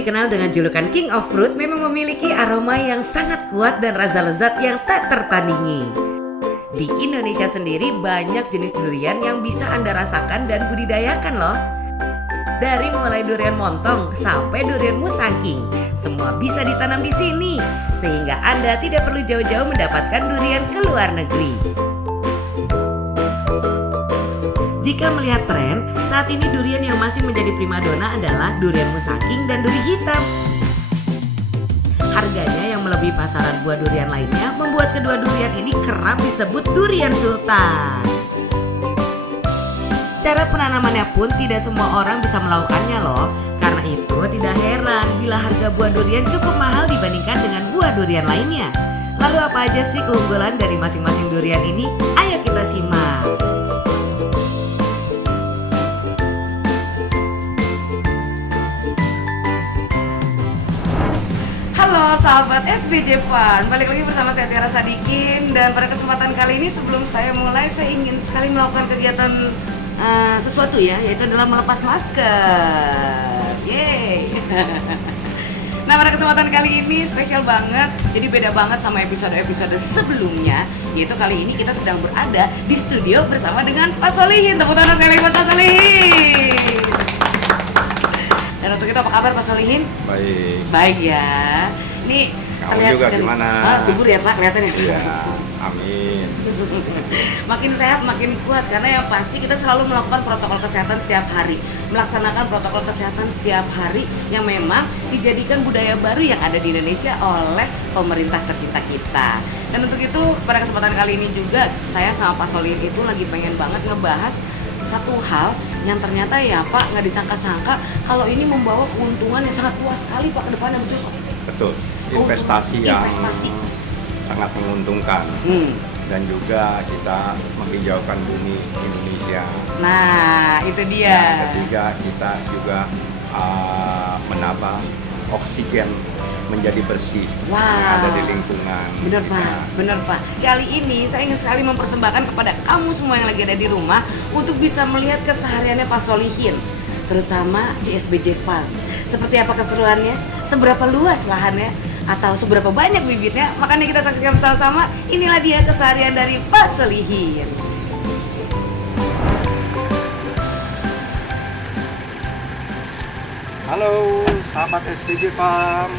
dikenal dengan julukan King of Fruit memang memiliki aroma yang sangat kuat dan rasa lezat yang tak tertandingi. Di Indonesia sendiri banyak jenis durian yang bisa Anda rasakan dan budidayakan loh. Dari mulai durian montong sampai durian musangking, semua bisa ditanam di sini, sehingga Anda tidak perlu jauh-jauh mendapatkan durian ke luar negeri. Jika melihat tren, saat ini durian yang masih menjadi primadona adalah durian musangking dan duri hitam. Harganya yang melebihi pasaran buah durian lainnya membuat kedua durian ini kerap disebut durian sultan. Cara penanamannya pun tidak semua orang bisa melakukannya loh. Karena itu tidak heran bila harga buah durian cukup mahal dibandingkan dengan buah durian lainnya. Lalu apa aja sih keunggulan dari masing-masing durian ini? Ayo kita simak. Halo sahabat SBJ Fun, balik lagi bersama saya Tiara Sadikin. Dan pada kesempatan kali ini sebelum saya mulai, saya ingin sekali melakukan kegiatan sesuatu ya, yaitu adalah melepas masker. Yeay. Nah, pada kesempatan kali ini spesial banget, jadi beda banget sama episode-episode sebelumnya. Yaitu kali ini kita sedang berada di studio bersama dengan Pak Solihin. Tepuk tangan sekali buat Pak Solihin. Dan untuk itu apa kabar Pak Solihin? Baik. Baik ya. Ini Kamu terlihat juga sekali. gimana? Subur ya Pak, kelihatannya. Iya, amin. Makin sehat makin kuat, karena yang pasti kita selalu melakukan protokol kesehatan setiap hari, melaksanakan protokol kesehatan setiap hari yang memang dijadikan budaya baru yang ada di Indonesia oleh pemerintah tercinta kita. Dan untuk itu pada kesempatan kali ini juga saya sama Pak Solihin itu lagi pengen banget ngebahas satu hal yang ternyata ya Pak nggak disangka-sangka kalau ini membawa keuntungan yang sangat luas sekali Pak ke depannya, betul Pak? Betul. Investasi yang sangat menguntungkan. Dan juga kita menghijaukan bumi Indonesia. Nah, itu dia. Yang ketiga, kita juga menambah oksigen menjadi bersih yang ada di lingkungan. Bener kita. Pak, bener Pak. Kali ini saya ingin sekali mempersembahkan kepada kamu semua yang lagi ada di rumah untuk bisa melihat kesehariannya Pak Solihin, terutama di SBJ Farm. Seperti apa keseruannya? Seberapa luas lahannya? Atau seberapa banyak bibitnya? Makanya kita saksikan bersama-sama. Inilah dia keseharian dari Pak Solihin. Halo sahabat SBJ Farm.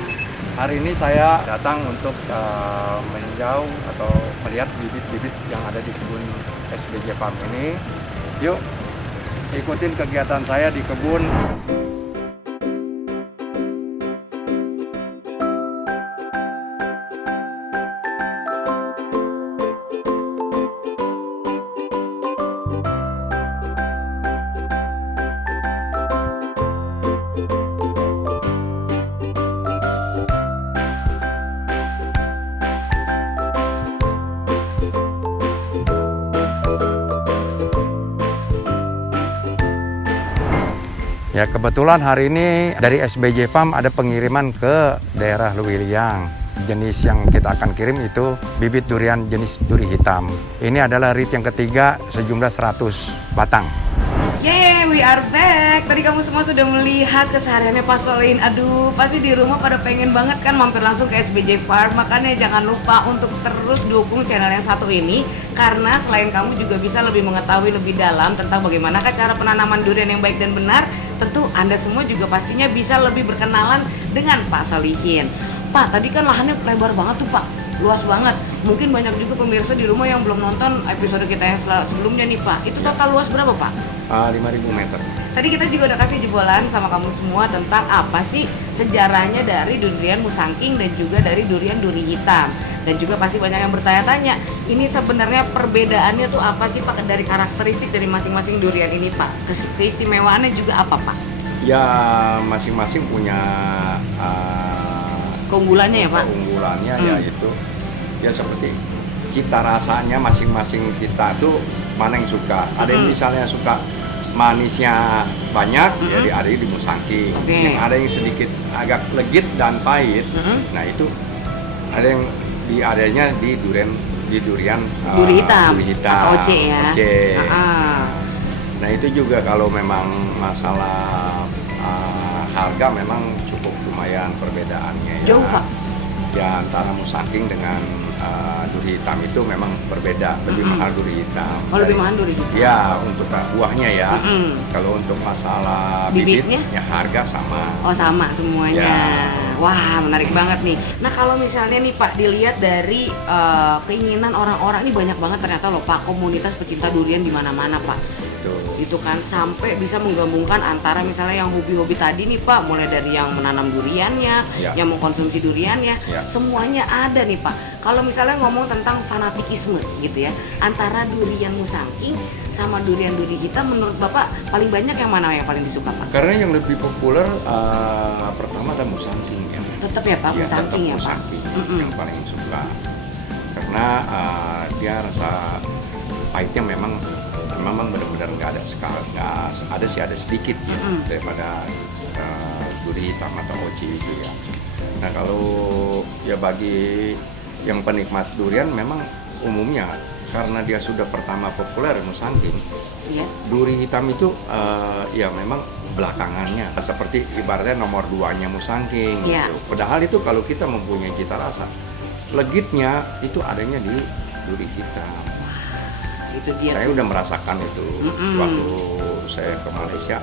Hari ini saya datang untuk meninjau atau melihat bibit-bibit yang ada di kebun SBJ Farm ini. Yuk ikutin kegiatan saya di kebun. Ya, kebetulan hari ini dari SBJ Farm ada pengiriman ke daerah Luwiliang. Jenis yang kita akan kirim itu bibit durian jenis duri hitam. Ini adalah rit yang ketiga sejumlah 100 batang. Yeay, we are back. Tadi kamu semua sudah melihat kesehariannya Pak Solihin. Aduh, pasti di rumah pada pengen banget kan mampir langsung ke SBJ Farm. Makanya jangan lupa untuk terus dukung channel yang satu ini, karena selain kamu juga bisa lebih mengetahui lebih dalam tentang bagaimana cara penanaman durian yang baik dan benar. Tentu Anda semua juga pastinya bisa lebih berkenalan dengan Pak Solihin. Pak, tadi kan lahannya lebar banget tuh Pak, luas banget. Mungkin banyak juga pemirsa di rumah yang belum nonton episode kita yang sebelumnya nih Pak. Itu total luas berapa Pak? 5.000 meter. Tadi kita juga udah kasih jebolan sama kamu semua tentang apa sih sejarahnya dari durian musangking dan juga dari durian duri hitam. Dan juga pasti banyak yang bertanya-tanya, ini sebenarnya perbedaannya tuh apa sih Pak dari karakteristik dari masing-masing durian ini Pak? Keistimewaannya juga apa Pak? Ya, masing-masing punya keunggulannya ya Pak? Keunggulannya yaitu ya seperti cita rasanya masing-masing kita tuh mana yang suka. Ada yang misalnya suka manisnya banyak, jadi ada yang di musangking. Yang ada yang sedikit agak legit dan pahit. Nah itu ada yang adanya di durian duri hitam. OC ya. OC. Nah itu juga kalau memang masalah harga memang cukup lumayan. lumayan perbedaannya ya. Jauh, Pak? Ya antara musangking dengan duri hitam itu memang berbeda, lebih mahal duri hitam. Oh, lebih mahal duri hitam. Ya, untuk buahnya ya. Mm-mm. Kalau untuk masalah Bibitnya? bibit, ya harga sama. Oh, sama semuanya. Ya. Wah, menarik banget nih. Nah, kalau misalnya nih Pak, dilihat dari keinginan orang-orang, ini banyak banget ternyata loh Pak, komunitas pecinta durian di mana-mana Pak. Tuh. Itu kan sampai bisa menggabungkan antara misalnya yang hobi-hobi tadi nih Pak, mulai dari yang menanam duriannya, Ya. yang mengkonsumsi duriannya, Ya. semuanya ada nih Pak. Kalau misalnya ngomong tentang fanatikisme gitu ya, antara durian musangking sama duri hitam, menurut Bapak paling banyak yang mana yang paling disuka Pak? Karena yang lebih populer pertama ada musangking ya. Tetap ya Pak, Ya, tetap musangking ya Pak? musangking Mm-mm. yang paling suka. Karena dia rasa pahitnya memang benar-benar nggak ada sekali, nggak ada sedikit ya daripada duri hitam atau oci itu ya. Nah kalau ya bagi yang penikmat durian memang umumnya karena dia sudah pertama populer musangking, Iya. duri hitam itu ya memang belakangannya seperti ibaratnya nomor 2-nya musangking Iya. gitu. Padahal itu kalau kita mempunyai cita rasa legitnya itu adanya di duri hitam. Itu dia. Saya udah merasakan itu waktu saya ke Malaysia,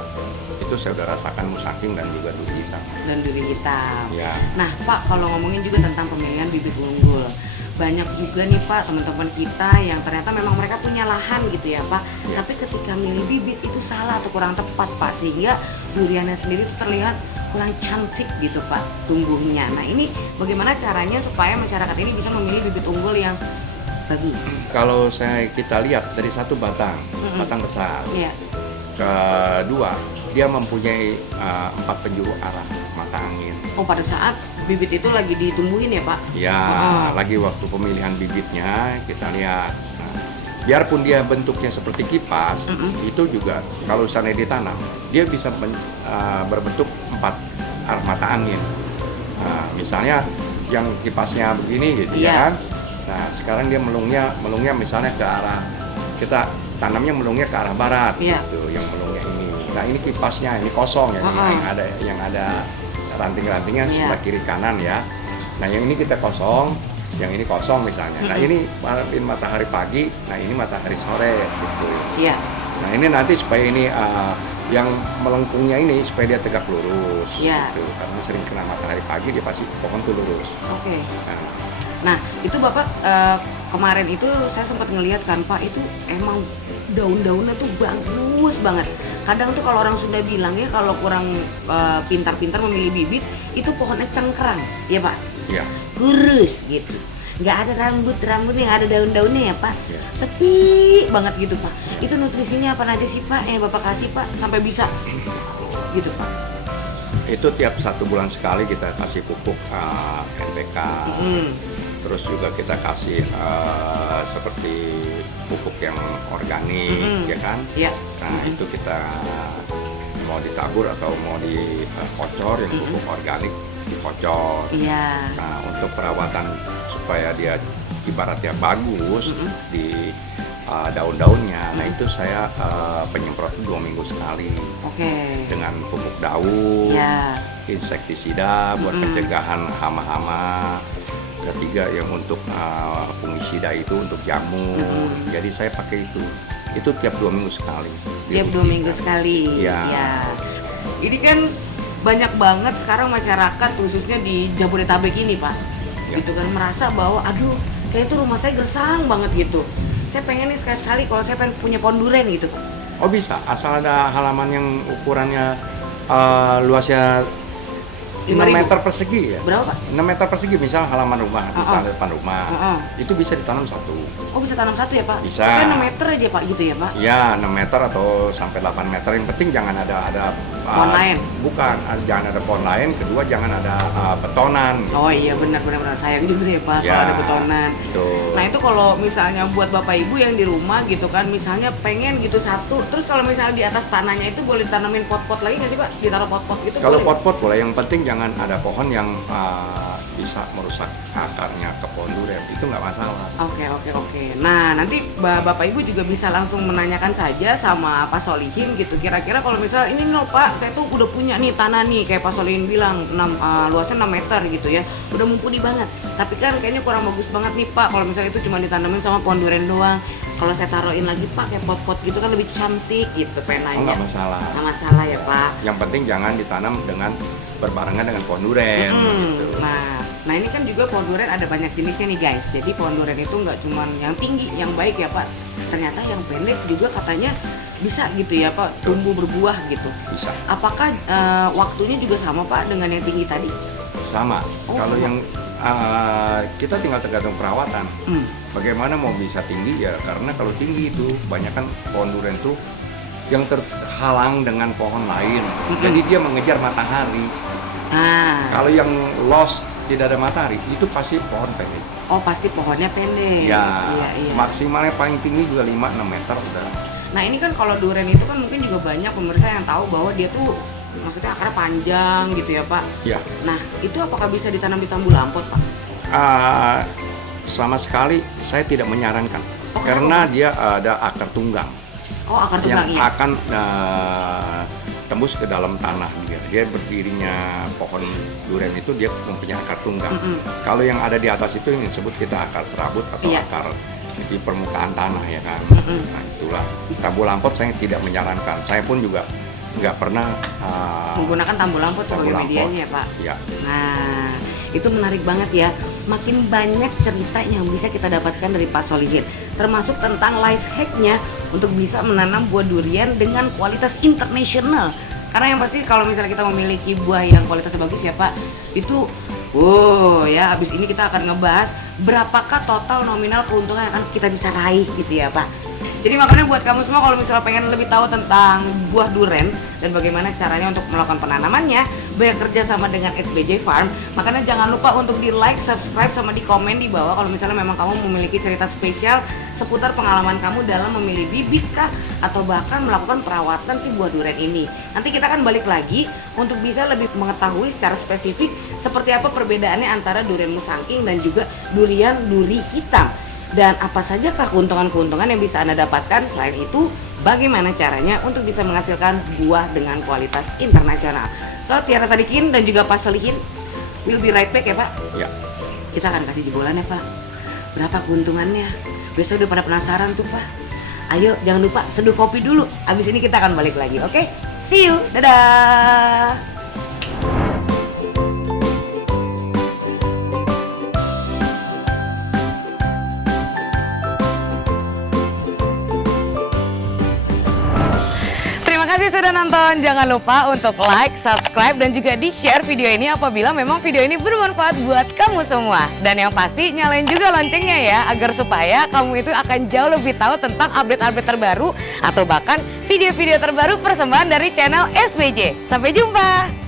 itu saya udah rasakan musangking dan juga duri hitam. Dan duri hitam. Ya. Nah Pak, kalau ngomongin juga tentang pemilihan bibit unggul, banyak juga nih Pak teman-teman kita yang ternyata memang mereka punya lahan gitu ya Pak, Ya. tapi ketika milih bibit itu salah atau kurang tepat Pak, sehingga duriannya sendiri itu terlihat kurang cantik gitu Pak tumbuhnya. Nah ini bagaimana caranya supaya masyarakat ini bisa memilih bibit unggul yang bagus? Kalau kita lihat dari satu batang besar, Iya. kedua dia mempunyai 4 penjuru arah mata angin. Oh, pada saat bibit itu lagi ditumbuhin ya Pak? Ya, lagi waktu pemilihan bibitnya kita lihat. Nah, biarpun dia bentuknya seperti kipas, itu juga kalau misalnya ditanam, dia bisa berbentuk 4 arah mata angin. Nah, misalnya yang kipasnya begini gitu Iya. ya kan. Nah, sekarang dia melungnya misalnya ke arah, kita tanamnya melungnya ke arah barat Iya. gitu, yang melungnya ini. Nah, ini kipasnya ini kosong ya, yang ada ranting-rantingnya Iya. sebelah kiri kanan ya. Nah, yang ini kita kosong, yang ini kosong misalnya. Nah, ini matahari pagi, nah ini matahari sore gitu. Iya. Nah, ini nanti supaya ini yang melengkungnya ini supaya dia tegak lurus Iya. gitu. Karena sering kena matahari pagi dia pasti pohon tuh lurus. Oke. Nah, Nah, itu Bapak kemarin itu saya sempat ngelihat kan Pak, itu emang daun-daunnya tuh bagus banget. Kadang tuh kalau orang Sunda bilang ya, kalau kurang pintar-pintar memilih bibit, itu pohonnya cengkerang, ya Pak? iya. Gurus gitu. Nggak ada rambut-rambutnya, nggak ada daun-daunnya ya Pak? Iya. Sepi banget gitu Pak. Itu nutrisinya apa aja sih Pak yang Bapak kasih Pak sampai bisa gitu Pak? Itu tiap 1 bulan sekali kita kasih pupuk NPK. Terus juga kita kasih seperti pupuk yang organik ya kan. Iya. Nah itu kita mau ditabur atau mau dikocor yang pupuk organik dikocor. Iya. Nah untuk perawatan supaya dia ibaratnya bagus di daun-daunnya, nah itu saya penyemprot 2 minggu sekali Oke. dengan pupuk daun, Iya. insektisida buat pencegahan hama-hama. Ketiga yang untuk fungisida itu untuk jamur. Jadi saya pakai itu tiap 2 minggu sekali. Tiap 2 minggu sekali. Iya. Ya. Ini kan banyak banget sekarang masyarakat khususnya di Jabodetabek ini Pak, Ya. gitu kan merasa bahwa aduh kayak itu rumah saya gersang banget gitu. Saya pengen nih sekali-sekali kalau saya pengen punya pohon durian gitu. Oh bisa, asal ada halaman yang ukurannya luasnya 6 5.000. meter persegi ya. Berapa Pak? 6 meter persegi misal halaman rumah, misalnya depan rumah. Uh-uh. Itu bisa ditanam 1. Oh bisa tanam 1 ya Pak? Bisa. Kan 6 meter aja Pak gitu ya Pak? Ya 6 meter atau sampai 8 meter. Yang penting jangan ada Pohon lain? Bukan, jangan ada pohon lain. Kedua jangan ada betonan. Oh iya benar sayang juga ya Pak Ya, kalau ada betonan. Tuh. Nah itu kalau misalnya buat bapak ibu yang di rumah gitu kan, misalnya pengen gitu 1, terus kalau misalnya di atas tanahnya itu boleh ditanamin pot-pot lagi nggak sih Pak? Ditaruh pot-pot gitu? Kalau boleh? pot-pot boleh, yang penting jangan ada pohon yang bisa merusak akarnya ke pohon durian, itu nggak masalah. Oke. Nah nanti Bapak Ibu juga bisa langsung menanyakan saja sama Pak Solihin gitu. Kira-kira kalau misalnya ini loh Pak, saya tuh udah punya nih tanah nih, kayak Pak Solihin bilang luasnya 6 meter gitu ya. Udah mumpuni banget. Tapi kan kayaknya kurang bagus banget nih Pak kalau misalnya itu cuma ditanamin sama pohon durian doang. Kalau saya taruhin lagi Pak kayak pot-pot gitu kan lebih cantik gitu penanya. Nggak masalah. Nggak masalah ya Pak. Yang penting jangan ditanam dengan berbarengan dengan pohon durian gitu. Nah ini kan juga pohon durian ada banyak jenisnya nih guys. Jadi pohon durian itu nggak cuma yang tinggi, yang baik ya Pak. Ternyata yang pendek juga katanya bisa gitu ya Pak, tumbuh berbuah gitu. Bisa. Apakah waktunya juga sama Pak dengan yang tinggi tadi? Sama. Oh, Kalau sama. yang kita tinggal tergantung perawatan. Bagaimana mau bisa tinggi ya, karena kalau tinggi itu banyak kan pohon durian tuh yang terhalang dengan pohon lain. Jadi dia mengejar matahari. Kalau yang lost tidak ada matahari, itu pasti pohon pendek. Oh pasti pohonnya pendek. Ya, Iya. maksimalnya paling tinggi juga 5-6 meter udah. Nah ini kan kalau durian itu kan mungkin juga banyak pemirsa yang tahu bahwa dia tuh maksudnya akarnya panjang gitu ya Pak. Ya, Nah itu apakah bisa ditanam di tambu lampot Pak? sama sekali saya tidak menyarankan. Oh, Karena kenapa? dia ada akar tunggang Oh akar yang tunggang iya. akan tembus ke dalam tanah dia. Dia berdirinya pohon durian itu dia mempunyai akar tunggang. Kalau yang ada di atas itu yang disebut kita akar serabut atau Iya. akar di permukaan tanah ya kan. Nah itulah tambu lampot saya tidak menyarankan. Saya pun juga nggak pernah Menggunakan tambu lampot tambu sebagai lampot. medianya ya Pak. Ya. Nah itu menarik banget ya. Makin banyak cerita yang bisa kita dapatkan dari Pak Solihin, termasuk tentang life hacknya untuk bisa menanam buah durian dengan kualitas internasional. Karena yang pasti kalau misalnya kita memiliki buah yang kualitasnya bagus ya Pak, itu ya abis ini kita akan ngebahas berapakah total nominal keuntungan yang akan kita bisa raih gitu ya Pak. Jadi makanya buat kamu semua kalau misalnya pengen lebih tahu tentang buah durian dan bagaimana caranya untuk melakukan penanamannya, bekerja sama dengan SBJ Farm, makanya jangan lupa untuk di like, subscribe, sama di komen di bawah kalau misalnya memang kamu memiliki cerita spesial seputar pengalaman kamu dalam memilih bibit kah atau bahkan melakukan perawatan si buah durian ini. Nanti kita akan balik lagi untuk bisa lebih mengetahui secara spesifik seperti apa perbedaannya antara durian musangking dan juga durian duri hitam. Dan apa sajakah keuntungan-keuntungan yang bisa Anda dapatkan. Selain itu, bagaimana caranya untuk bisa menghasilkan buah dengan kualitas internasional. So, Tiara Sadikin dan juga Pak Solihin will be right back ya Pak. Ya. Kita akan kasih jebolan ya Pak. Berapa keuntungannya? Besok udah pada penasaran tuh Pak. Ayo jangan lupa seduh kopi dulu. Abis ini kita akan balik lagi, oke? See you, dadah. Terima kasih sudah nonton. Jangan lupa untuk like, subscribe, dan juga di-share video ini apabila memang video ini bermanfaat buat kamu semua. Dan yang pasti nyalain juga loncengnya ya, agar supaya kamu itu akan jauh lebih tahu tentang update-update terbaru atau bahkan video-video terbaru persembahan dari channel SBJ. Sampai jumpa.